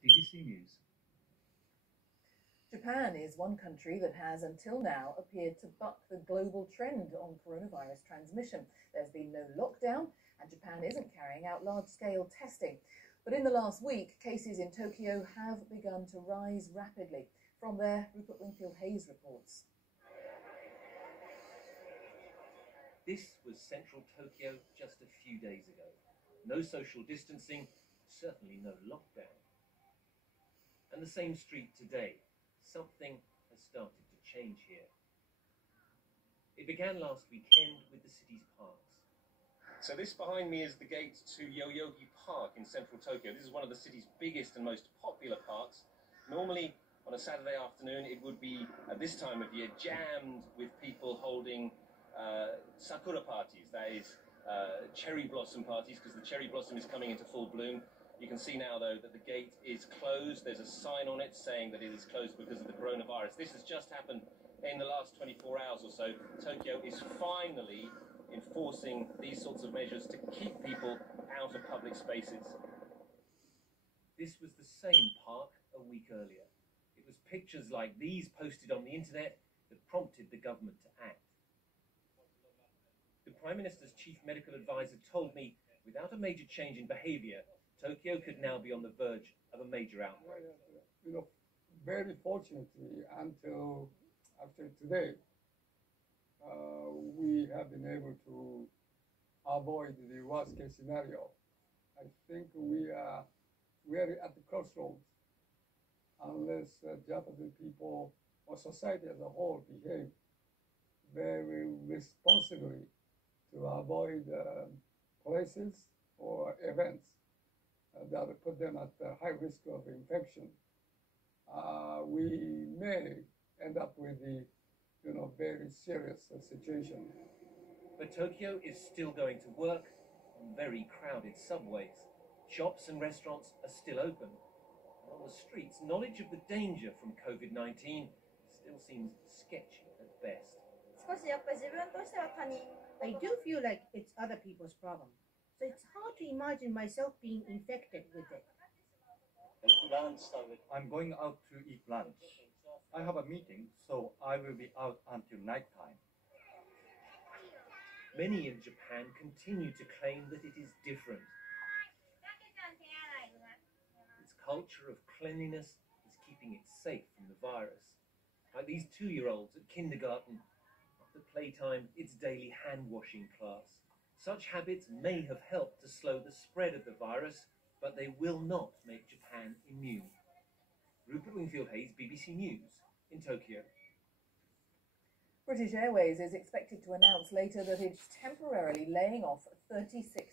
BBC News. Japan is one country that has until now appeared to buck the global trend on coronavirus transmission. There's been no lockdown and Japan isn't carrying out large-scale testing. But in the last week, cases in Tokyo have begun to rise rapidly. From there, Rupert Wingfield-Hayes reports. This was central Tokyo just a few days ago. No social distancing, certainly no lockdown. And the same street today. Something has started to change here. It began last weekend with the city's parks. So this behind me is the gate to Yoyogi Park in central Tokyo. This is one of the city's biggest and most popular parks. Normally, on a Saturday afternoon, it would be, at this time of year, jammed with people holding sakura parties. That is, cherry blossom parties, because the cherry blossom is coming into full bloom. You can see now, though, that the gate is closed. There's a sign on it saying that it is closed because of the coronavirus. This has just happened in the last 24 hours or so. Tokyo is finally enforcing these sorts of measures to keep people out of public spaces. This was the same park a week earlier. It was pictures like these posted on the internet that prompted the government to act. The Prime Minister's chief medical advisor told me, without a major change in behavior, Tokyo could now be on the verge of a major outbreak. Very fortunately, until after today, we have been able to avoid the worst case scenario. I think we are at the crossroads. Unless Japanese people or society as a whole behave very responsibly to avoid places or events that put them at high risk of infection, we may end up with the very serious situation. But Tokyo is still going to work on very crowded subways. Shops and restaurants are still open. And on the streets, knowledge of the danger from COVID-19 still seems sketchy at best. I do feel like it's other people's problem. So it's hard to imagine myself being infected with it. I'm going out to eat lunch. I have a meeting, so I will be out until nighttime. Many in Japan continue to claim that it is different. Its culture of cleanliness is keeping it safe from the virus. Like these 2-year-olds at kindergarten. After playtime, it's daily hand-washing class. Such habits may have helped to slow the spread of the virus, but they will not make Japan immune. Rupert Wingfield-Hayes, BBC News, in Tokyo. British Airways is expected to announce later that it's temporarily laying off 36